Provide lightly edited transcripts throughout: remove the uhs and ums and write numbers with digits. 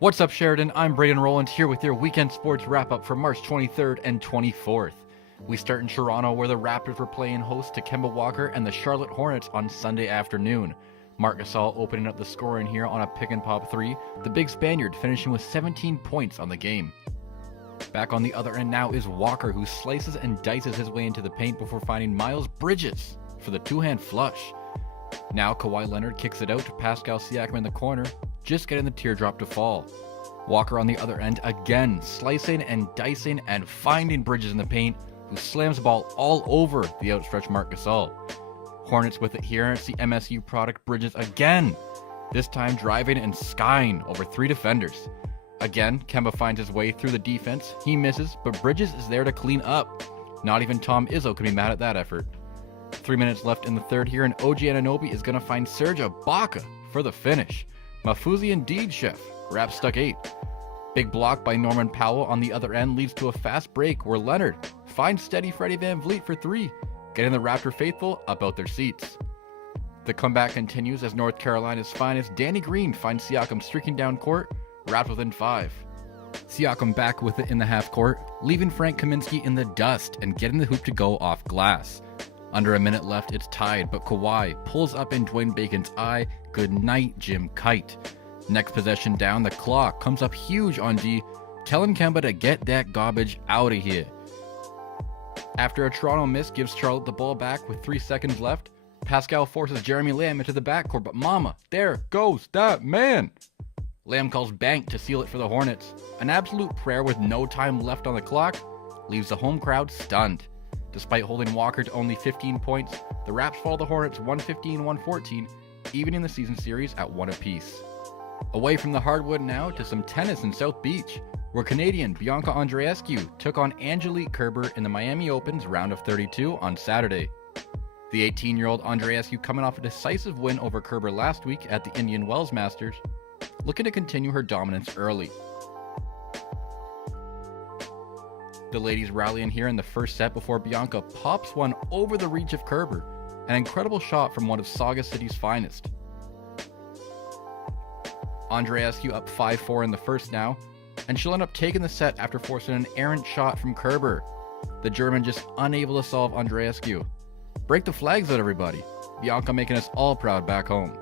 What's up, Sheridan? I'm Brayden Rowland here with your weekend sports wrap-up for March 23rd and 24th. We start in Toronto, where the Raptors were playing host to Kemba Walker and the Charlotte Hornets on Sunday afternoon. Marc Gasol opening up the scoring here on a pick-and-pop three, the big Spaniard finishing with 17 points on the game. Back on the other end now is Walker, who slices and dices his way into the paint before finding Miles Bridges for the two-hand flush. Now Kawhi Leonard kicks it out to Pascal Siakam in the corner, just getting the teardrop to fall. Walker on the other end again, slicing and dicing and finding Bridges in the paint, who slams the ball all over the outstretched Marc Gasol. Hornets with it here, it's the MSU product Bridges again, this time driving and skying over three defenders. Again, Kemba finds his way through the defense, he misses, but Bridges is there to clean up. Not even Tom Izzo can be mad at that effort. 3 minutes left in the third here, and OG Anunoby is going to find Serge Ibaka for the finish. Mafuzi indeed, chef. Rap stuck 8. Big block by Norman Powell on the other end leads to a fast break where Leonard finds steady Freddie VanVleet for 3, getting the Raptor faithful up out their seats. The comeback continues as North Carolina's finest Danny Green finds Siakam streaking down court, wrapped within 5. Siakam back with it in the half court, leaving Frank Kaminsky in the dust and getting the hoop to go off glass. Under a minute left, it's tied, but Kawhi pulls up in Dwayne Bacon's eye. Good night, Jim Kite. Next possession down, the clock comes up huge on D, telling Kemba to get that garbage out of here. After a Toronto miss gives Charlotte the ball back with 3 seconds left, Pascal forces Jeremy Lamb into the backcourt, but mama, there goes that man! Lamb calls bank to seal it for the Hornets. An absolute prayer with no time left on the clock leaves the home crowd stunned. Despite holding Walker to only 15 points, the Raps fall the Hornets 115-114, evening the season series at 1 apiece. Away from the hardwood now to some tennis in South Beach, where Canadian Bianca Andreescu took on Angelique Kerber in the Miami Open's round of 32 on Saturday. The 18-year-old Andreescu, coming off a decisive win over Kerber last week at the Indian Wells Masters, looking to continue her dominance early. The ladies rallying here in the first set before Bianca pops one over the reach of Kerber, an incredible shot from one of Saga City's finest. Andreescu up 5-4 in the first now, and she'll end up taking the set after forcing an errant shot from Kerber. The German just unable to solve Andreescu. Break the flags out, everybody. Bianca making us all proud back home.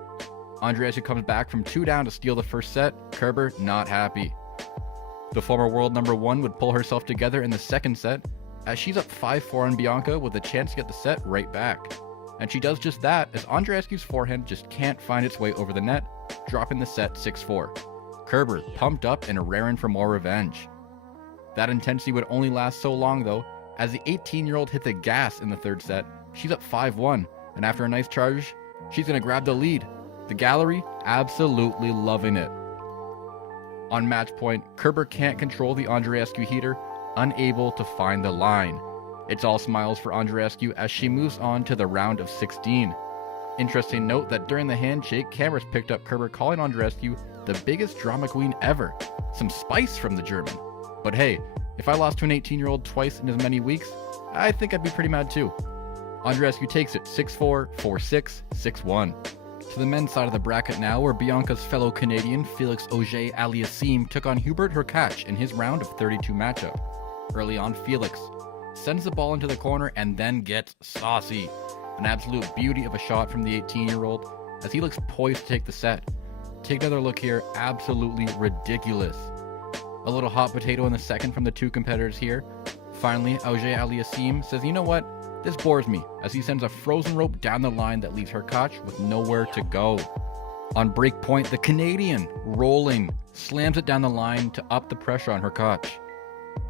Andreescu comes back from 2 down to steal the first set. Kerber not happy. The former world number 1 would pull herself together in the second set, as she's up 5-4 on Bianca with a chance to get the set right back. And she does just that, as Andreescu's forehand just can't find its way over the net, dropping the set 6-4. Kerber pumped up and raring for more revenge. That intensity would only last so long though, as the 18-year-old hit the gas in the third set. She's up 5-1, and after a nice charge, she's going to grab the lead. The gallery absolutely loving it. On match point, Kerber can't control the Andreescu heater, unable to find the line. It's all smiles for Andreescu as she moves on to the round of 16. Interesting note that during the handshake, cameras picked up Kerber calling Andreescu the biggest drama queen ever. Some spice from the German. But hey, if I lost to an 18-year-old twice in as many weeks, I think I'd be pretty mad too. Andreescu takes it 6-4, 4-6, 6-1. To the men's side of the bracket now, where Bianca's fellow Canadian Felix Auger-Aliassime took on Hubert Hurkacz in his round of 32 matchup. Early on, Felix sends the ball into the corner and then gets saucy. An absolute beauty of a shot from the 18-year-old as he looks poised to take the set. Take another look here, absolutely ridiculous. A little hot potato in the second from the two competitors here. Finally, Auger-Aliassime says, you know what? This bores me, as he sends a frozen rope down the line that leaves Hurkacz with nowhere to go. On break point, the Canadian, rolling, slams it down the line to up the pressure on Hurkacz.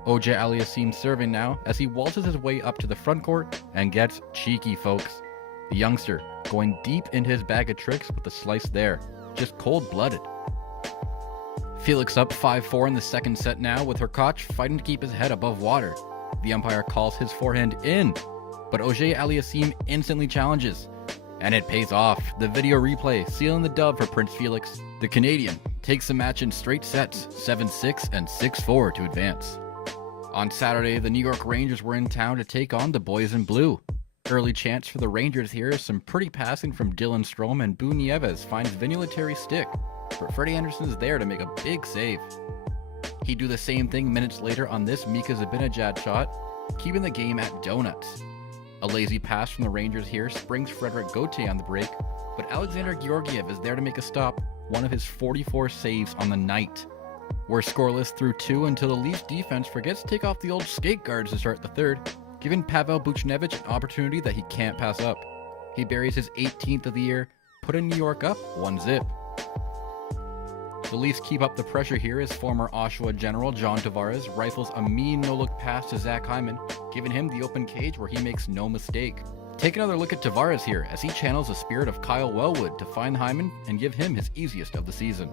Auger-Aliassime serving now, as he waltzes his way up to the front court and gets cheeky, folks. The youngster going deep into his bag of tricks with the slice there, just cold-blooded. Felix up 5-4 in the second set now, with Hurkacz fighting to keep his head above water. The umpire calls his forehand in, but Auger-Aliassime instantly challenges, and it pays off. The video replay sealing the dub for Prince Felix. The Canadian takes the match in straight sets, 7-6 and 6-4 to advance. On Saturday, the New York Rangers were in town to take on the boys in blue. Early chance for the Rangers here is some pretty passing from Dylan Strome, and Boo Nieves finds Vinny Lettieri's stick. but Freddie Anderson is there to make a big save. He'd do the same thing minutes later on this Mika Zibanejad shot, keeping the game at donuts. A lazy pass from the Rangers here springs Frederic Gauthier on the break, but Alexander Georgiev is there to make a stop, one of his 44 saves on the night. We're scoreless through 2 until the Leafs defense forgets to take off the old skate guards to start the third, giving Pavel Buchnevich an opportunity that he can't pass up. He buries his 18th of the year, putting New York up 1-0. The Leafs keep up the pressure here as former Oshawa General John Tavares rifles a mean no-look pass to Zach Hyman, giving him the open cage where he makes no mistake. Take another look at Tavares here as he channels the spirit of Kyle Wellwood to find Hyman and give him his easiest of the season.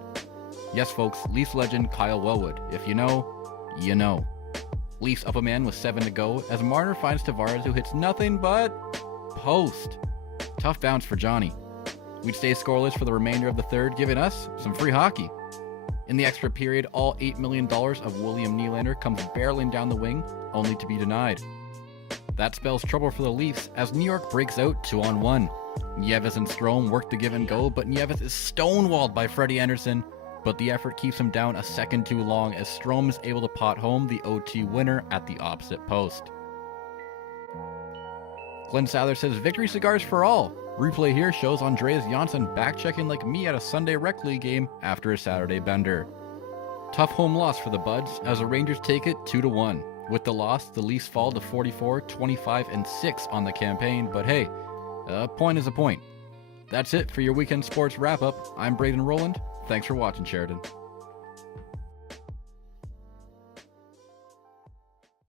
Yes folks, Leafs legend Kyle Wellwood. If you know, you know. Leafs up a man with 7 to go as Marner finds Tavares who hits nothing but post. Tough bounce for Johnny. We'd stay scoreless for the remainder of the third, giving us some free hockey. In the extra period, all $8 million of William Nylander comes barreling down the wing, only to be denied. That spells trouble for the Leafs as New York breaks out 2-on-1. Nieves and Strome work the give and go, but Nieves is stonewalled by Freddie Anderson, but the effort keeps him down a second too long as Strome is able to pot home the OT winner at the opposite post. Glenn Sadler says victory cigars for all. Replay here shows Andreas Janssen back-checking like me at a Sunday rec league game after a Saturday bender. Tough home loss for the Buds as the Rangers take it 2-1. With the loss, the Leafs fall to 44, 25, and 6 on the campaign, but hey, a point is a point. That's it for your weekend sports wrap-up. I'm Brayden Rowland. Thanks for watching, Sheridan.